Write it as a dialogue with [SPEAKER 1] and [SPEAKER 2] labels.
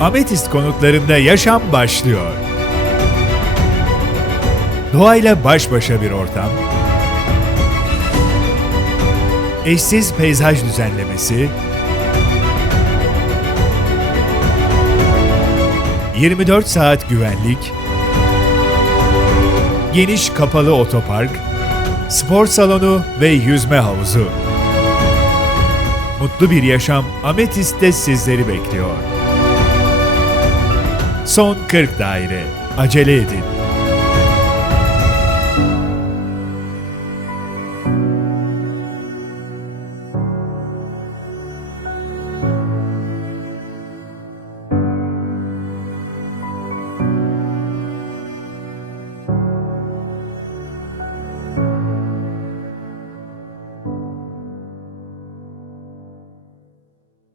[SPEAKER 1] Ametist konutlarında yaşam başlıyor. Doğayla baş başa bir ortam, eşsiz peyzaj düzenlemesi, 24 saat güvenlik, geniş kapalı otopark, spor salonu ve yüzme havuzu. Mutlu bir yaşam Ametist'te sizleri bekliyor. Son 40 daire. Acele edin.